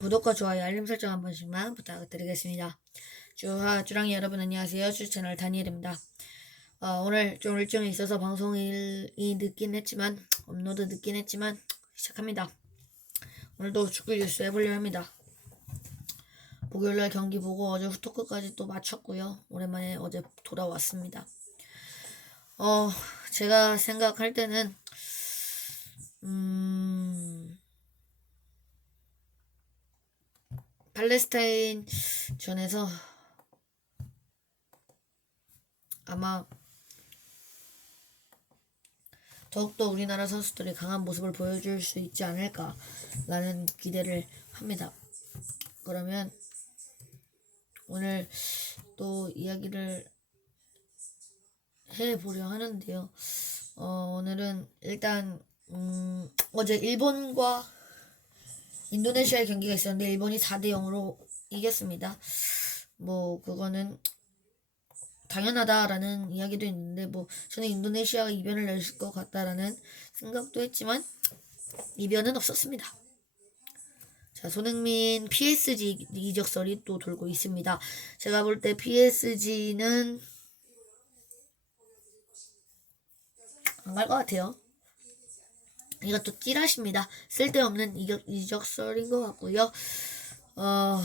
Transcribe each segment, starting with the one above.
구독과 좋아요, 알림 설정 한 번씩만 부탁드리겠습니다. 주하, 주랑이 여러분 안녕하세요. 주 채널 다니엘입니다. 어, 오늘 좀 일정이 있어서 방송이 늦긴 했지만, 업로드 늦긴 했지만, 시작합니다. 오늘도 축구 뉴스 해보려 합니다. 목요일날 경기 보고 어제 후토크까지 또 마쳤고요. 오랜만에 어제 돌아왔습니다. 어, 제가 생각할 때는, 음, 팔레스타인 전에서 아마 더욱더 우리나라 선수들이 강한 모습을 보여줄 수 있지 않을까라는 기대를 합니다. 그러면 오늘 또 이야기를 해보려 하는데요. 어, 오늘은 일단 음, 어제 일본과 인도네시아의 경기가 있었는데 일본이 4대 0으로 이겼습니다. 뭐 그거는 당연하다라는 이야기도 있는데 뭐 저는 인도네시아가 이변을 낼 것 같다라는 생각도 했지만 이변은 없었습니다. 자, 손흥민 PSG 이적설이 또 돌고 있습니다. 제가 볼 때 PSG는 안 갈 것 같아요. 이것도 찌라십니다. 쓸데없는 이적, 이적설인 것 같고요. 어,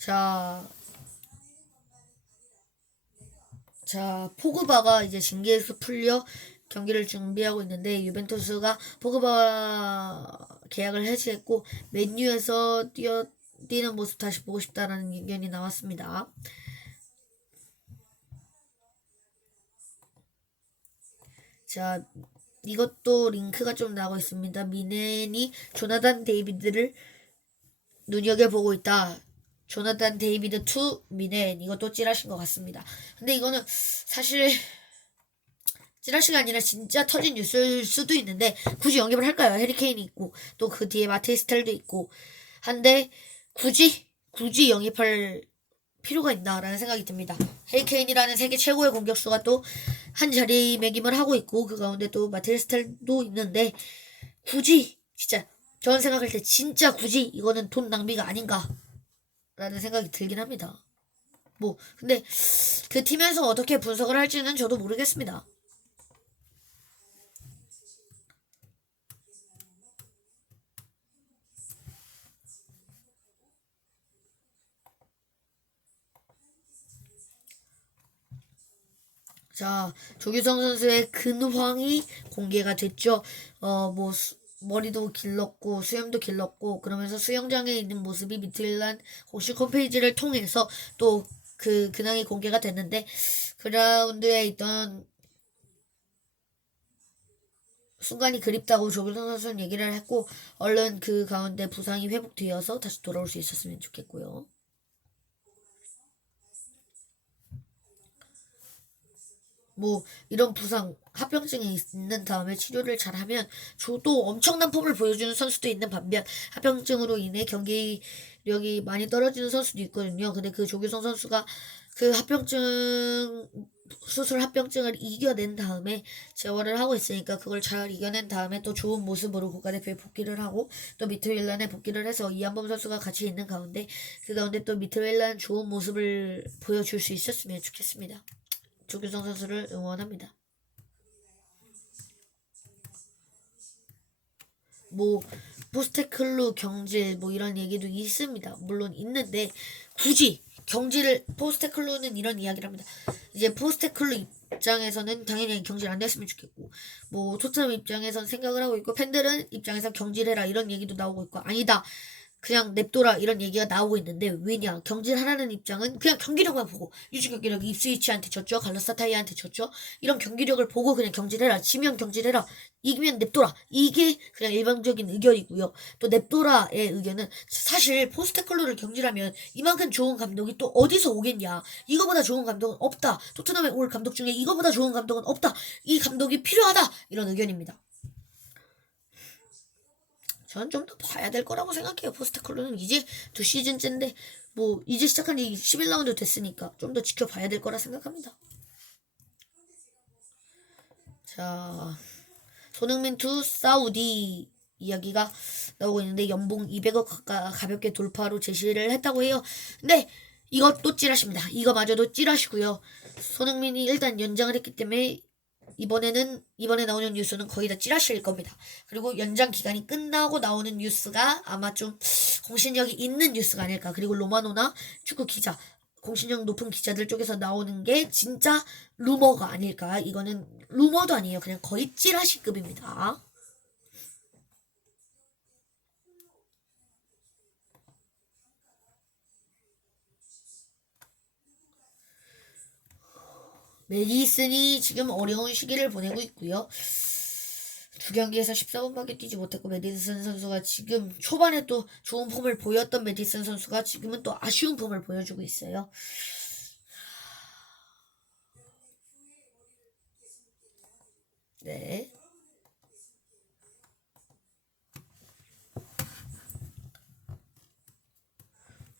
자, 자, 포그바가 이제 징계에서 풀려 경기를 준비하고 있는데 유벤투스가 포그바 계약을 해지했고 맨유에서 뛰어 뛰는 모습 다시 보고 싶다라는 의견이 나왔습니다. 자, 이것도 링크가 좀 나오고 있습니다. 미넨이 조나단 데이비드를 눈여겨보고 있다. 조나단 데이비드 2 미넨 이것도 찌라신 것 같습니다. 근데 이거는 사실 찌라시가 아니라 진짜 터진 뉴스일 수도 있는데 굳이 영입을 할까요? 해리케인이 있고 또 그 뒤에 마테이스텔도 있고 한데 굳이 굳이 영입할 필요가 있나라는 생각이 듭니다. 해리케인이라는 세계 최고의 공격수가 또 한 자리매김을 하고 있고 그 가운데 또 마테이스텔도 있는데 굳이 진짜 저는 생각할 때 진짜 굳이 이거는 돈 낭비가 아닌가라는 생각이 들긴 합니다. 뭐 근데 그 팀에서 어떻게 분석을 할지는 저도 모르겠습니다. 자, 조규성 선수의 근황이 공개가 됐죠. 어, 뭐, 수- 머리도 길렀고, 수염도 길렀고, 그러면서 수영장에 있는 모습이 미틀란 공식 홈페이지를 통해서 또 그 근황이 공개가 됐는데, 그라운드에 있던 순간이 그립다고 조규성 선수는 얘기를 했고, 얼른 그 가운데 부상이 회복되어서 다시 돌아올 수 있었으면 좋겠고요. 뭐 이런 부상 합병증이 있는 다음에 치료를 잘하면 저도 엄청난 폼을 보여주는 선수도 있는 반면 합병증으로 인해 경기력이 많이 떨어지는 선수도 있거든요. 근데 그 조규성 선수가 그 합병증 수술 합병증을 이겨낸 다음에 재활을 하고 있으니까 그걸 잘 이겨낸 다음에 또 좋은 모습으로 국가대표에 복귀를 하고 또 미트윌란에 복귀를 해서 이한범 선수가 같이 있는 가운데 그 가운데 또 미트윌란 좋은 모습을 보여줄 수 있었으면 좋겠습니다. 조규성 선수를 응원합니다. 뭐 포스테클루 경질 뭐 이런 얘기도 있습니다. 물론 있는데 굳이 경질을 포스테클루는 이런 이야기를 합니다. 이제 포스테클루 입장에서는 당연히 경질 안 됐으면 좋겠고 뭐 토트넘 입장에선 생각을 하고 있고 팬들은 입장에서 경질해라 이런 얘기도 나오고 있고 아니다. 그냥 냅둬라 이런 얘기가 나오고 있는데 왜냐? 경질하라는 입장은 그냥 경기력만 보고. 유지 경기력 입스위치한테 졌죠? 갈라사타이한테 졌죠? 이런 경기력을 보고 그냥 경질해라. 지면 경질해라. 이기면 냅둬라. 이게 그냥 일반적인 의견이고요. 또 냅둬라의 의견은 사실 포스테클로를 경질하면 이만큼 좋은 감독이 또 어디서 오겠냐? 이거보다 좋은 감독은 없다. 토트넘에 올 감독 중에 이거보다 좋은 감독은 없다. 이 감독이 필요하다. 이런 의견입니다 저는 좀 더 봐야 될 거라고 생각해요. 포스테클로는 이제 두 시즌째인데 뭐 이제 시작한 지 11라운드 됐으니까 좀 더 지켜봐야 될 거라 생각합니다. 자, 손흥민 투 사우디 이야기가 나오고 있는데 연봉 200억 가까 가볍게 돌파로 제시를 했다고 해요. 근데 이것도 찌라십니다. 이거마저도 찌라시고요. 손흥민이 일단 연장을 했기 때문에 이번에는 이번에 나오는 뉴스는 거의 다 찌라시일 겁니다. 그리고 연장 기간이 끝나고 나오는 뉴스가 아마 좀 공신력이 있는 뉴스가 아닐까. 그리고 로마노나 축구 기자 공신력 높은 기자들 쪽에서 나오는 게 진짜 루머가 아닐까. 이거는 루머도 아니에요. 그냥 거의 찌라시급입니다. 메디슨이 지금 어려운 시기를 보내고 있고요. 두 경기에서 14분밖에 뛰지 못했고 메디슨 선수가 지금 초반에 또 좋은 폼을 보였던 메디슨 선수가 지금은 또 아쉬운 폼을 보여주고 있어요. 네.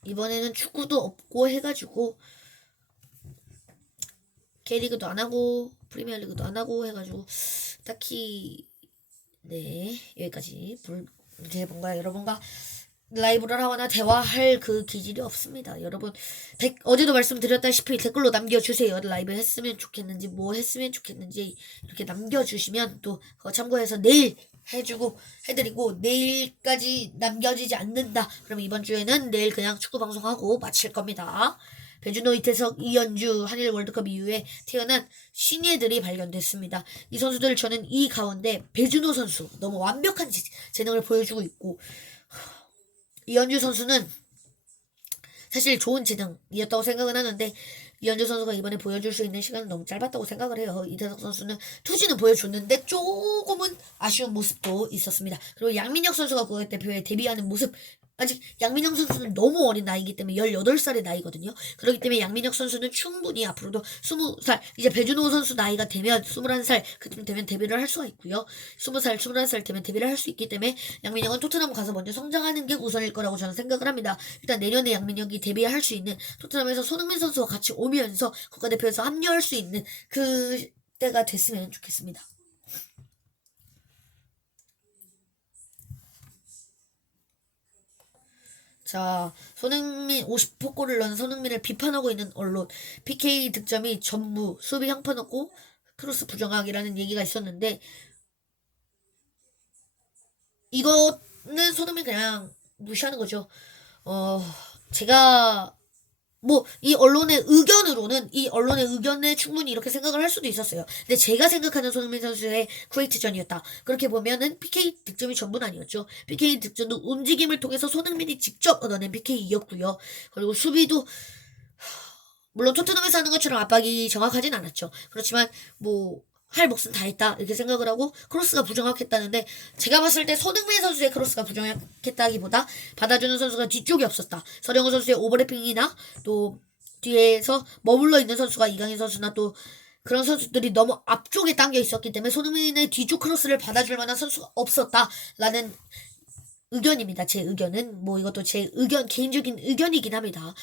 이번에는 축구도 없고 해가지고 K리그도 안 하고 프리미어리그도 안 하고 해가지고 딱히 네 여기까지 볼 이제 뭔가 여러분과 라이브를 하거나 대화할 그 기질이 없습니다. 여러분 백, 어제도 말씀드렸다시피 댓글로 남겨주세요. 라이브 했으면 좋겠는지 뭐 했으면 좋겠는지 이렇게 남겨주시면 또 참고해서 내일 해주고 해드리고 내일까지 남겨지지 않는다. 그럼 이번 주에는 내일 그냥 축구 방송하고 마칠 겁니다. 배준호, 이태석, 이연주 한일 월드컵 이후에 태어난 신예들이 발견됐습니다. 이 선수들 저는 이 가운데 배준호 선수 너무 완벽한 지- 재능을 보여주고 있고 이연주 선수는 사실 좋은 재능이었다고 생각은 하는데 이현주 선수가 이번에 보여줄 수 있는 시간은 너무 짧았다고 생각을 해요. 이태석 선수는 투지는 보여줬는데 조금은 아쉬운 모습도 있었습니다. 그리고 양민혁 선수가 국가대표에 데뷔하는 모습 아직 양민혁 선수는 너무 어린 나이기 때문에 18살의 나이거든요. 그렇기 때문에 양민혁 선수는 충분히 앞으로도 20살, 이제 배준호 선수 나이가 되면 21살 그쯤 되면 데뷔를 할 수가 있고요. 20살, 21살 되면 데뷔를 할 수 있기 때문에 양민혁은 토트넘 가서 먼저 성장하는 게 우선일 거라고 저는 생각을 합니다. 일단 내년에 양민혁이 데뷔할 수 있는 토트넘에서 손흥민 선수와 같이 오면서 국가대표에서 합류할 수 있는 그 때가 됐으면 좋겠습니다. 자, 손흥민 50포골을 넣은 손흥민을 비판하고 있는 언론 PK 득점이 전부 수비 형편없고 크로스 부정하기라는 얘기가 있었는데 이거는 손흥민 그냥 무시하는 거죠. 어, 제가 뭐 이 언론의 의견으로는 이 언론의 의견에 충분히 이렇게 생각을 할 수도 있었어요. 근데 제가 생각하는 손흥민 선수의 쿠웨이트전이었다. 그렇게 보면은 PK 득점이 전부는 아니었죠. PK 득점도 움직임을 통해서 손흥민이 직접 얻어낸 PK이었고요. 그리고 수비도 물론 토트넘에서 하는 것처럼 압박이 정확하진 않았죠. 그렇지만 뭐 할 몫은 다 했다 이렇게 생각을 하고 크로스가 부정확했다는데 제가 봤을 때 손흥민 선수의 크로스가 부정확했다기보다 받아주는 선수가 뒤쪽에 없었다. 서령우 선수의 오버래핑이나 또 뒤에서 머물러 있는 선수가 이강인 선수나 또 그런 선수들이 너무 앞쪽에 당겨 있었기 때문에 손흥민의 뒤쪽 크로스를 받아줄 만한 선수가 없었다라는 의견입니다. 제 의견은 뭐 이것도 제 의견 개인적인 의견이긴 합니다.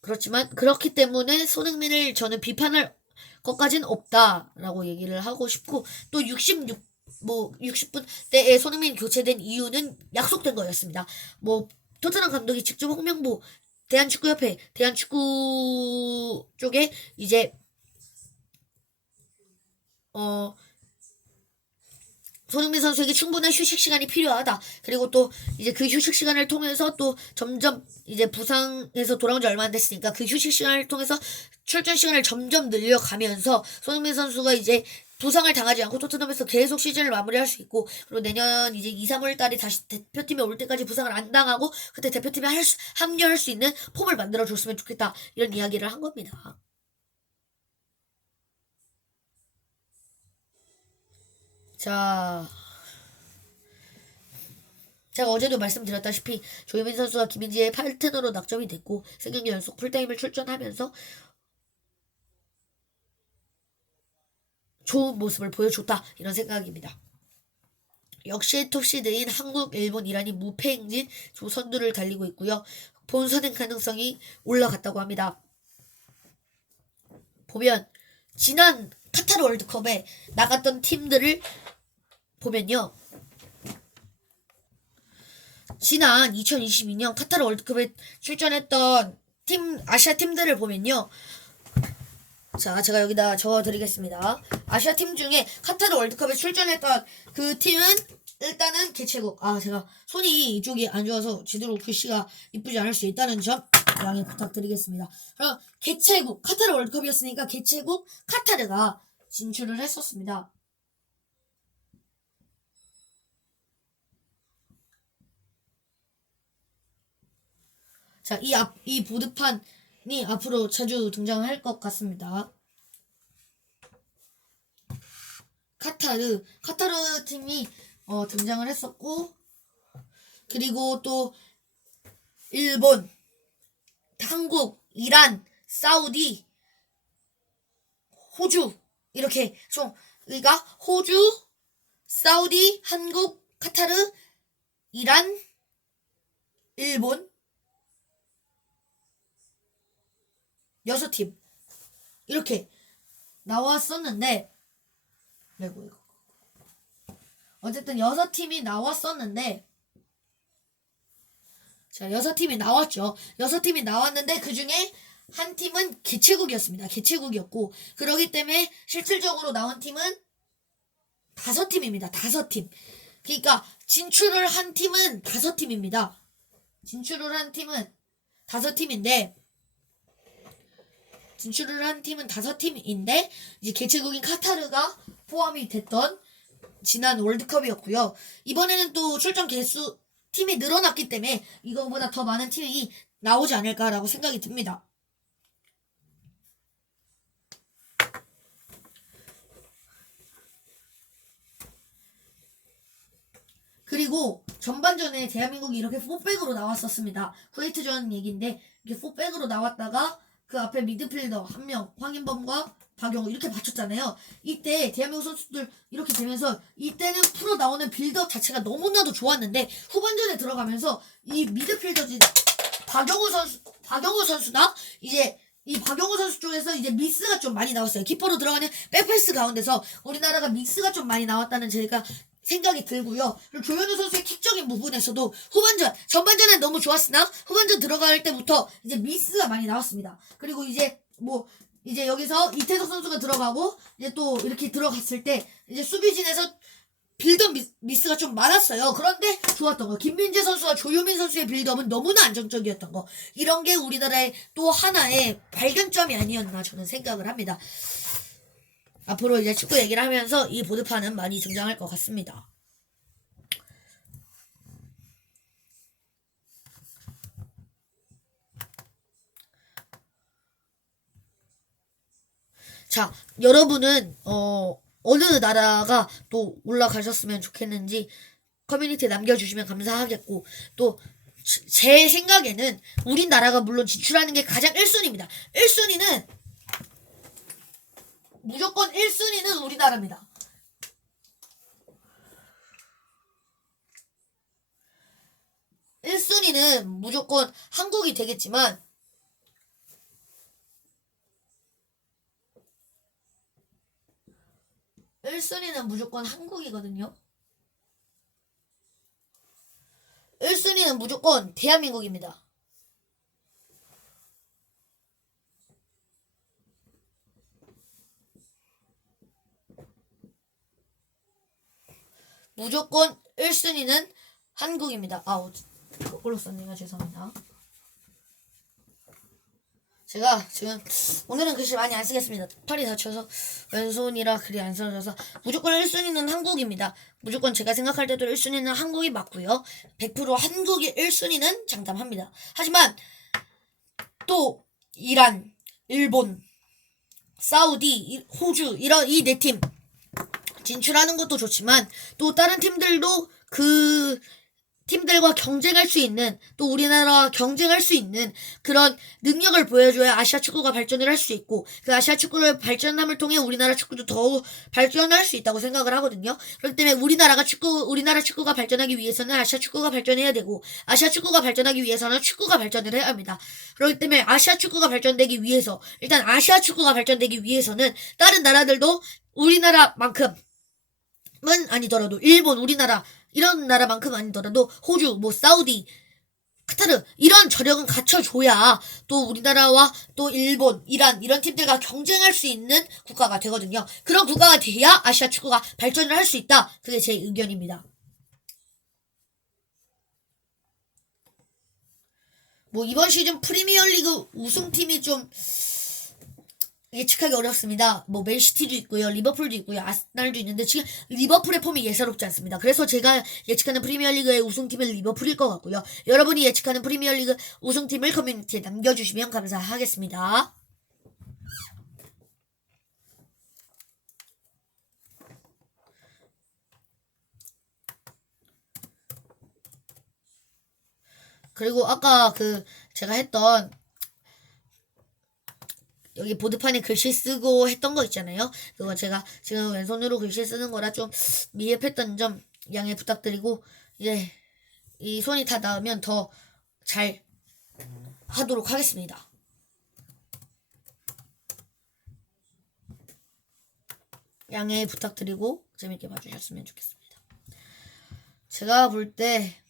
그렇지만 그렇기 때문에 손흥민을 저는 비판할 것까진 없다라고 얘기를 하고 싶고 또 66, 뭐 60분 때에 손흥민 교체된 이유는 약속된 거였습니다. 뭐 토트넘 감독이 직접 홍명보 대한축구협회 대한축구 쪽에 이제 어 손흥민 선수에게 충분한 휴식 시간이 필요하다. 그리고 또 이제 그 휴식 시간을 통해서 또 점점 이제 부상에서 돌아온 지 얼마 안 됐으니까 그 휴식 시간을 통해서 출전 시간을 점점 늘려가면서 손흥민 선수가 이제 부상을 당하지 않고 토트넘에서 계속 시즌을 마무리할 수 있고 그리고 내년 이제 2, 3월 달에 다시 대표팀에 올 때까지 부상을 안 당하고 그때 대표팀에 할 수, 합류할 수 있는 폼을 만들어 줬으면 좋겠다. 이런 이야기를 한 겁니다. 자, 제가 어제도 말씀드렸다시피 조유민 선수가 김민지의 파트너로 낙점이 됐고 세경기 연속 풀타임을 출전하면서 좋은 모습을 보여줬다 이런 생각입니다. 역시 톱시드인 한국, 일본, 이란이 무패 행진 조 선두를 달리고 있고요. 본선행 가능성이 올라갔다고 합니다. 보면 지난 카타르 월드컵에 나갔던 팀들을 보면요. 지난 2022년 카타르 월드컵에 출전했던 팀 아시아 팀들을 보면요. 자, 제가 여기다 적어드리겠습니다. 아시아 팀 중에 카타르 월드컵에 출전했던 그 팀은 일단은 개최국. 아, 제가 손이 이쪽이 안 좋아서 제대로 글씨가 이쁘지 않을 수 있다는 점 양해 부탁드리겠습니다. 그럼 개최국 카타르 월드컵이었으니까 개최국 카타르가 진출을 했었습니다. 자, 이 앞, 이 보드판이 앞으로 자주 등장할 것 같습니다. 카타르, 카타르 팀이 어, 등장을 했었고, 그리고 또 일본, 한국, 이란, 사우디, 호주 이렇게 총 그러니까 호주, 사우디, 한국, 카타르, 이란, 일본 여섯 팀. 이렇게 나왔었는데 아이고 이거. 어쨌든 여섯 팀이 나왔었는데 자 여섯 팀이 나왔죠. 여섯 팀이 나왔는데 그 중에 한 팀은 개최국이었습니다. 개최국이었고 그러기 때문에 실질적으로 나온 팀은 다섯 팀입니다. 다섯 팀. 그러니까 진출을 한 팀은 다섯 팀입니다. 진출을 한 팀은 다섯 팀인데 진출을 한 팀은 다섯 팀인데 이제 개최국인 카타르가 포함이 됐던 지난 월드컵이었고요. 이번에는 또 출전 개수 팀이 늘어났기 때문에 이거보다 더 많은 팀이 나오지 않을까라고 생각이 듭니다. 그리고 전반전에 대한민국이 이렇게 4백으로 나왔었습니다. 쿠웨이트전 얘기인데 이렇게 4백으로 나왔다가 그 앞에 미드필더 한 명 황인범과 박영호 이렇게 받쳤잖아요. 이때 대한민국 선수들 이렇게 되면서 이때는 풀어 나오는 빌드업 자체가 너무나도 좋았는데 후반전에 들어가면서 이 미드필더지 박영호 선수 박영호 선수나 이제 이 박영호 선수 쪽에서 이제 미스가 좀 많이 나왔어요. 키퍼로 들어가는 백패스 가운데서 우리나라가 미스가 좀 많이 나왔다는 제가 생각이 들고요. 조현우 선수의 킥적인 부분에서도 후반전, 전반전은 너무 좋았으나 후반전 들어갈 때부터 이제 미스가 많이 나왔습니다. 그리고 이제 뭐 이제 여기서 이태석 선수가 들어가고 이제 또 이렇게 들어갔을 때 이제 수비진에서 빌드업 미, 미스가 좀 많았어요. 그런데 좋았던 거. 김민재 선수와 조유민 선수의 빌드업은 너무나 안정적이었던 거. 이런 게 우리나라의 또 하나의 발견점이 아니었나 저는 생각을 합니다. 앞으로 이제 축구 얘기를 하면서 이 보드판은 많이 등장할 것 같습니다. 자, 여러분은 어 어느 나라가 또 올라가셨으면 좋겠는지 커뮤니티에 남겨주시면 감사하겠고 또 제 생각에는 우리나라가 물론 진출하는 게 가장 1순위입니다. 1순위는 무조건 1순위는 우리나라입니다. 일순위는 무조건 한국이 되겠지만 일순위는 무조건 한국이거든요. 1순위는 무조건 대한민국입니다. 무조건 1순위는 한국입니다. 아, 어, 거꾸로 썼네요. 죄송합니다. 제가 지금 오늘은 글씨 많이 안 쓰겠습니다. 팔이 다쳐서 왼손이라 글이 안 써져서 무조건 1순위는 한국입니다. 무조건 제가 생각할 때도 1순위는 한국이 맞고요. 100% 한국이 1순위는 장담합니다. 하지만 또 이란, 일본, 사우디, 호주 이런 이 네 팀 진출하는 것도 좋지만 또 다른 팀들도 그 팀들과 경쟁할 수 있는 또 우리나라와 경쟁할 수 있는 그런 능력을 보여줘야 아시아 축구가 발전을 할 수 있고 그 아시아 축구를 발전함을 통해 우리나라 축구도 더욱 발전할 수 있다고 생각을 하거든요. 그렇기 때문에 우리나라가 축구 우리나라 축구가 발전하기 위해서는 아시아 축구가 발전해야 되고 아시아 축구가 발전하기 위해서는 축구가 발전을 해야 합니다. 그렇기 때문에 아시아 축구가 발전되기 위해서 일단 아시아 축구가 발전되기 위해서는 다른 나라들도 우리나라만큼 아니더라도 일본, 우리나라 이런 나라만큼 아니더라도 호주, 뭐 사우디, 카타르 이런 저력은 갖춰줘야 또 우리나라와 또 일본, 이란 이런 팀들과 경쟁할 수 있는 국가가 되거든요. 그런 국가가 돼야 아시아 축구가 발전을 할 수 있다. 그게 제 의견입니다. 뭐 이번 시즌 프리미어리그 우승팀이 좀 예측하기 어렵습니다. 뭐 맨시티도 있고요, 리버풀도 있고요, 아스날도 있는데 지금 리버풀의 폼이 예사롭지 않습니다. 그래서 제가 예측하는 프리미어리그의 우승팀은 리버풀일 것 같고요. 여러분이 예측하는 프리미어리그 우승팀을 커뮤니티에 남겨주시면 감사하겠습니다. 그리고 아까 그 제가 했던 여기 보드판에 글씨 쓰고 했던 거 있잖아요. 그거 제가 지금 왼손으로 글씨 쓰는 거라 좀 미흡했던 점 양해 부탁드리고 이제 이 손이 다 나으면 더 잘 하도록 하겠습니다. 양해 부탁드리고 재밌게 봐주셨으면 좋겠습니다. 제가 볼때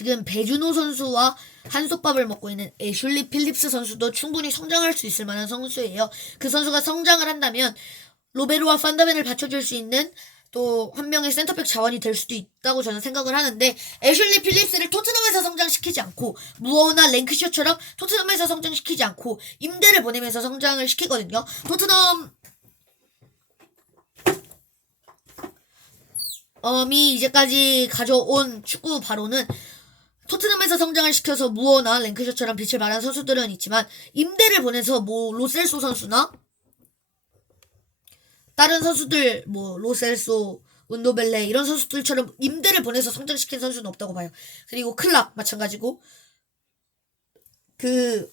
지금 배준호 선수와 한솥밥을 먹고 있는 애슐리 필립스 선수도 충분히 성장할 수 있을 만한 선수예요. 그 선수가 성장을 한다면 로베르와 판더벤을 받쳐줄 수 있는 또 한 명의 센터백 자원이 될 수도 있다고 저는 생각을 하는데 애슐리 필립스를 토트넘에서 성장시키지 않고 무어나 랭크셔처럼 토트넘에서 성장시키지 않고 임대를 보내면서 성장을 시키거든요. 토트넘 엄이 이제까지 가져온 축구 바로는 토트넘에서 성장을 시켜서 무어나 랭크셔처럼 빛을 발한 선수들은 있지만 임대를 보내서 뭐 로셀소 선수나 다른 선수들 뭐 로셀소, 운도벨레 이런 선수들처럼 임대를 보내서 성장시킨 선수는 없다고 봐요. 그리고 클락 마찬가지고 그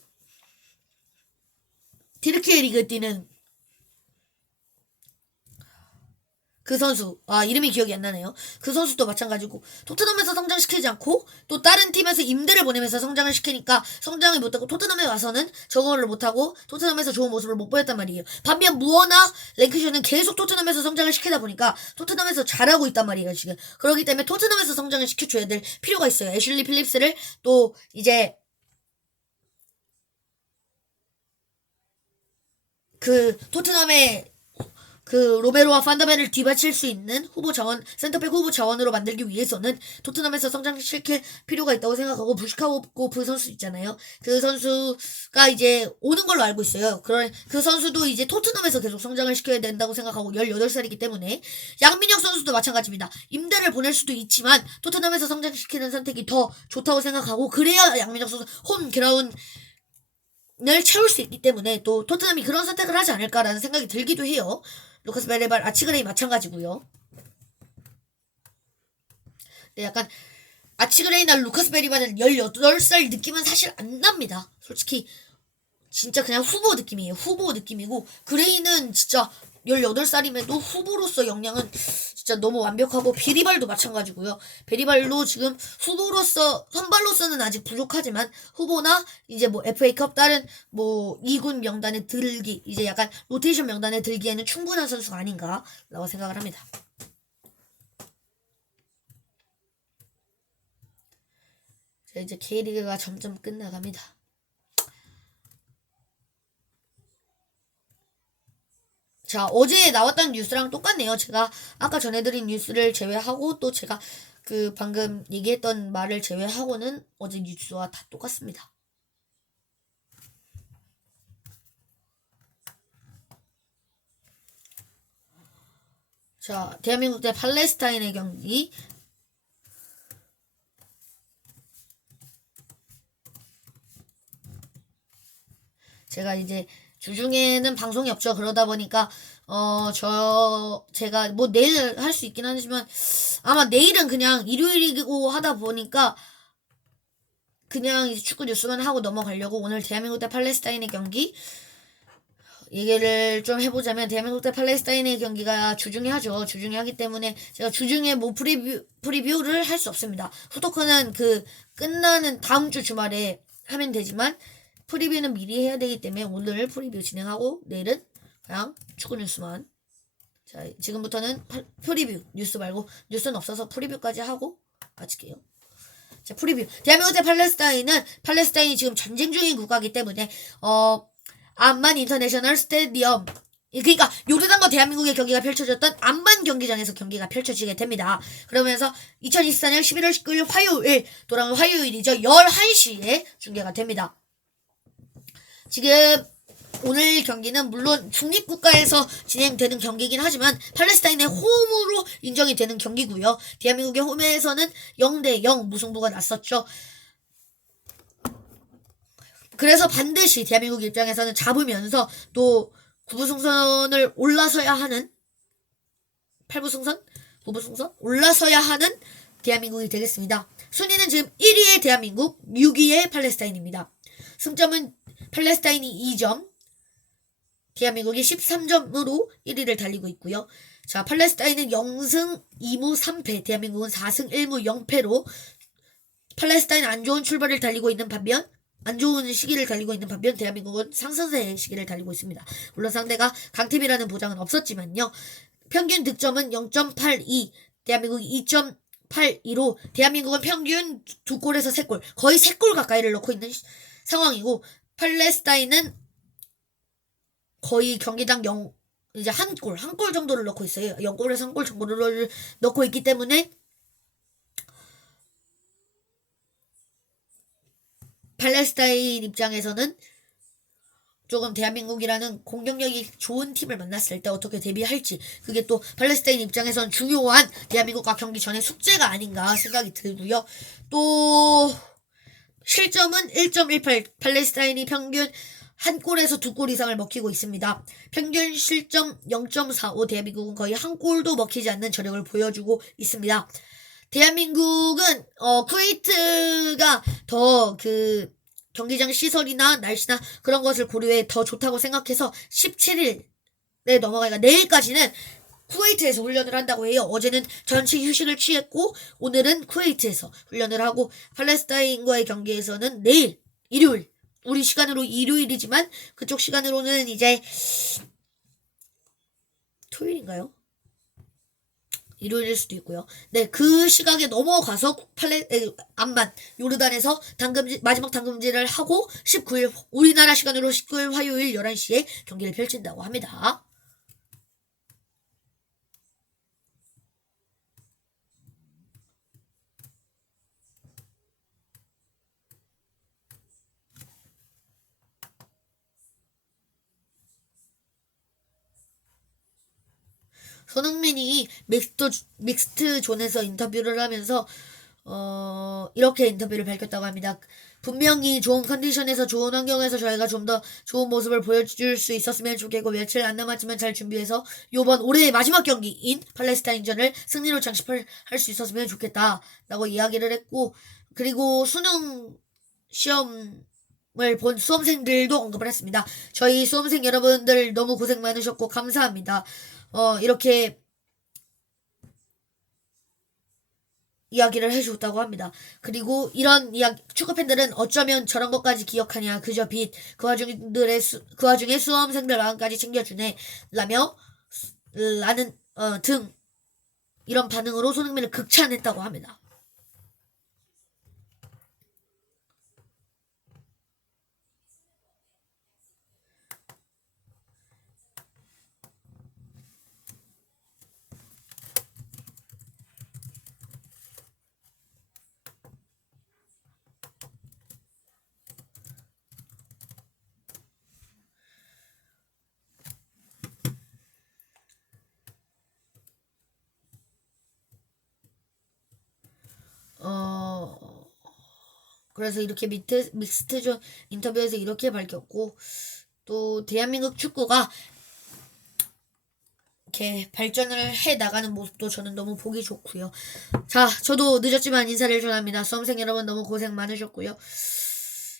티르키예 리그 뛰는 그 선수, 아, 이름이 기억이 안 나네요. 그 선수도 마찬가지고, 토트넘에서 성장시키지 않고, 또 다른 팀에서 임대를 보내면서 성장을 시키니까, 성장을 못하고, 토트넘에 와서는 적응을 못하고, 토트넘에서 좋은 모습을 못 보였단 말이에요. 반면 무어나 랭크쇼는 계속 토트넘에서 성장을 시키다 보니까, 토트넘에서 잘하고 있단 말이에요, 지금. 그렇기 때문에 토트넘에서 성장을 시켜줘야 될 필요가 있어요. 애슐리 필립스를 또, 이제, 그, 토트넘의 그 로베로와 판더벤을 뒤받칠 수 있는 후보 자원 센터백 후보 자원으로 만들기 위해서는 토트넘에서 성장시킬 필요가 있다고 생각하고 부시카고프 그 선수 있잖아요. 그 선수가 이제 오는 걸로 알고 있어요. 그런 그 선수도 이제 토트넘에서 계속 성장을 시켜야 된다고 생각하고 18살이기 때문에 양민혁 선수도 마찬가지입니다. 임대를 보낼 수도 있지만 토트넘에서 성장시키는 선택이 더 좋다고 생각하고 그래야 양민혁 선수 홈 그라운 을 채울 수 있기 때문에 또 토트넘이 그런 선택을 하지 않을까라는 생각이 들기도 해요. 루카스 베레발 아치그레이 마찬가지고요. 네, 약간 아치그레이나 루카스 베리바는 18살 느낌은 사실 안 납니다. 솔직히 진짜 그냥 후보 느낌이에요. 후보 느낌이고 그레이는 진짜 18살임에도 후보로서 역량은 진짜 너무 완벽하고 베리발도 마찬가지고요. 베리발도 지금 후보로서 선발로서는 아직 부족하지만 후보나 이제 뭐 FA컵 다른 뭐 2군 명단에 들기 이제 약간 로테이션 명단에 들기에는 충분한 선수가 아닌가라고 생각을 합니다. 자, 이제 K리그가 점점 끝나갑니다. 자, 어제 나왔던 뉴스랑 똑같네요. 제가 아까 전해드린 뉴스를 제외하고 또 제가 그 방금 얘기했던 말을 제외하고는 어제 뉴스와 다 똑같습니다. 자, 대한민국 대 팔레스타인의 경기. 제가 이제 주중에는 방송이 없죠. 그러다 보니까 어 저 제가 뭐 내일 할 수 있긴 하지만 아마 내일은 그냥 일요일이고 하다 보니까 그냥 이제 축구 뉴스만 하고 넘어가려고 오늘 대한민국 대 팔레스타인의 경기 얘기를 좀 해보자면 대한민국 대 팔레스타인의 경기가 주중에 하죠. 주중에 하기 때문에 제가 주중에 뭐 프리뷰 프리뷰를 할 수 없습니다. 후토크는 그 끝나는 다음 주 주말에 하면 되지만 프리뷰는 미리 해야 되기 때문에 오늘 프리뷰 진행하고 내일은 그냥 축구 뉴스만. 자, 지금부터는 파- 프리뷰 뉴스 말고 뉴스는 없어서 프리뷰까지 하고 마칠게요. 자, 프리뷰. 대한민국 대 팔레스타인은 팔레스타인이 지금 전쟁 중인 국가이기 때문에 어 암만 인터내셔널 스테디엄 그러니까 요르단과 대한민국의 경기가 펼쳐졌던 암만 경기장에서 경기가 펼쳐지게 됩니다. 그러면서 2024년 11월 19일 화요일 돌아온 화요일이죠. 11시에 중계가 됩니다. 지금 오늘 경기는 물론 중립국가에서 진행되는 경기이긴 하지만 팔레스타인의 홈으로 인정이 되는 경기고요. 대한민국의 홈에서는 0대 0 무승부가 났었죠. 그래서 반드시 대한민국 입장에서는 잡으면서 또 구부승선을 올라서야 하는 8부 승선? 9부 승선? 올라서야 하는 대한민국이 되겠습니다. 순위는 지금 1위의 대한민국, 6위의 팔레스타인입니다. 승점은 팔레스타인이 2점, 대한민국이 13점으로 1위를 달리고 있고요. 자, 팔레스타인은 0승 2무 3패, 대한민국은 4승 1무 0패로 팔레스타인 안 좋은 출발을 달리고 있는 반면 안 좋은 시기를 달리고 있는 반면 대한민국은 상승세의 시기를 달리고 있습니다. 물론 상대가 강팀이라는 보장은 없었지만요. 평균 득점은 0.82, 대한민국이 2.82로 대한민국은 평균 두 골에서 세 골, 거의 세골 가까이를 넣고 있는 시- 상황이고 팔레스타인은 거의 경기당 0 이제 한 골, 한 골 정도를 넣고 있어요. 0골에서 한골 정도를 넣고 있기 때문에 팔레스타인 입장에서는 조금 대한민국이라는 공격력이 좋은 팀을 만났을 때 어떻게 대비할지 그게 또 팔레스타인 입장에서는 중요한 대한민국과 경기 전에 숙제가 아닌가 생각이 들고요. 또 실점은 1.18 팔레스타인이 평균 한 골에서 두 골 이상을 먹히고 있습니다. 평균 실점 0.45 대한민국은 거의 한 골도 먹히지 않는 저력을 보여주고 있습니다. 대한민국은 어 쿠웨이트가 더 그 경기장 시설이나 날씨나 그런 것을 고려해 더 좋다고 생각해서 17일에 넘어가니까 내일까지는 쿠웨이트에서 훈련을 한다고 해요. 어제는 전체 휴식을 취했고 오늘은 쿠웨이트에서 훈련을 하고 팔레스타인과의 경기에서는 내일 일요일 우리 시간으로 일요일이지만 그쪽 시간으로는 이제 토요일인가요? 일요일일 수도 있고요. 네, 그 시각에 넘어가서 팔레 에, 암만 요르단에서 당금질 마지막 당금질을 하고 19일 우리나라 시간으로 19일 화요일 11시에 경기를 펼친다고 합니다. 손흥민이 믹스트, 믹스트 존에서 인터뷰를 하면서 어, 이렇게 인터뷰를 밝혔다고 합니다. 분명히 좋은 컨디션에서 좋은 환경에서 저희가 좀 더 좋은 모습을 보여줄 수 있었으면 좋겠고 며칠 안 남았지만 잘 준비해서 요번 올해의 마지막 경기인 팔레스타인전을 승리로 장식할 할수 있었으면 좋겠다라고 이야기를 했고 그리고 수능 시험 을 본 수험생들도 언급을 했습니다. 저희 수험생 여러분들 너무 고생 많으셨고 감사합니다. 어, 이렇게 이야기를 해줬다고 합니다. 그리고 이런 이야기, 축구 팬들은 어쩌면 저런 것까지 기억하냐, 그저 빛, 그 와중들의 수, 그 와중에 수험생들 마음까지 챙겨주네, 라며, 라는, 어, 등, 이런 반응으로 손흥민을 극찬했다고 합니다. 어, 그래서 이렇게 미트, 믹스트존 인터뷰에서 이렇게 밝혔고, 또, 대한민국 축구가 이렇게 발전을 해 나가는 모습도 저는 너무 보기 좋고요. 자, 저도 늦었지만 인사를 전합니다. 수험생 여러분 너무 고생 많으셨고요.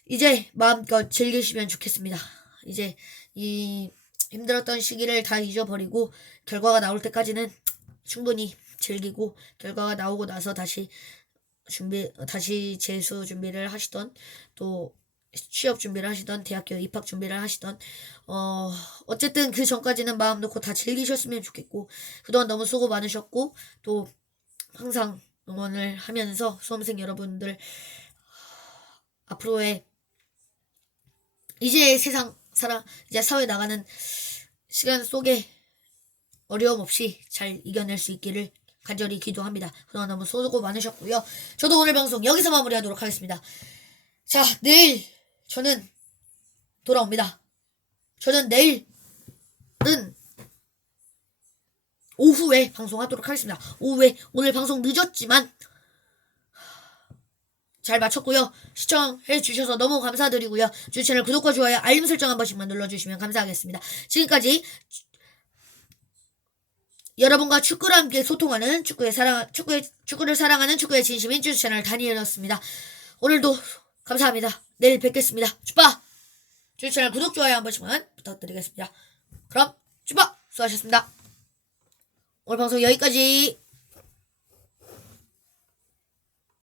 이제 마음껏 즐기시면 좋겠습니다. 이제 이 힘들었던 시기를 다 잊어버리고 결과가 나올 때까지는 충분히 즐기고 결과가 나오고 나서 다시 준비 다시 재수 준비를 하시던 또 취업 준비를 하시던 대학교 입학 준비를 하시던 어 어쨌든 그 전까지는 마음 놓고 다 즐기셨으면 좋겠고 그동안 너무 수고 많으셨고 또 항상 응원을 하면서 수험생 여러분들 앞으로의 이제 세상 살아 이제 사회 나가는 시간 속에 어려움 없이 잘 이겨낼 수 있기를 간절히 기도합니다. 그동안 너무 수고 많으셨고요. 저도 오늘 방송 여기서 마무리하도록 하겠습니다. 자, 내일 저는 돌아옵니다. 저는 내일은 오후에 방송하도록 하겠습니다. 오후에 오늘 방송 늦었지만 잘 마쳤고요. 시청해 주셔서 너무 감사드리고요. 주 채널 구독과 좋아요, 알림 설정 한 번씩만 눌러주시면 감사하겠습니다. 지금까지 여러분과 축구를 함께 소통하는 축구의 사랑, 축구의, 축구를 사랑하는 축구의 진심인 주주 채널 다니엘이었습니다. 오늘도 감사합니다. 내일 뵙겠습니다. 쭈빠! 주주 채널 구독, 좋아요 한 번씩만 부탁드리겠습니다. 그럼, 쭈빠! 수고하셨습니다. 오늘 방송 여기까지.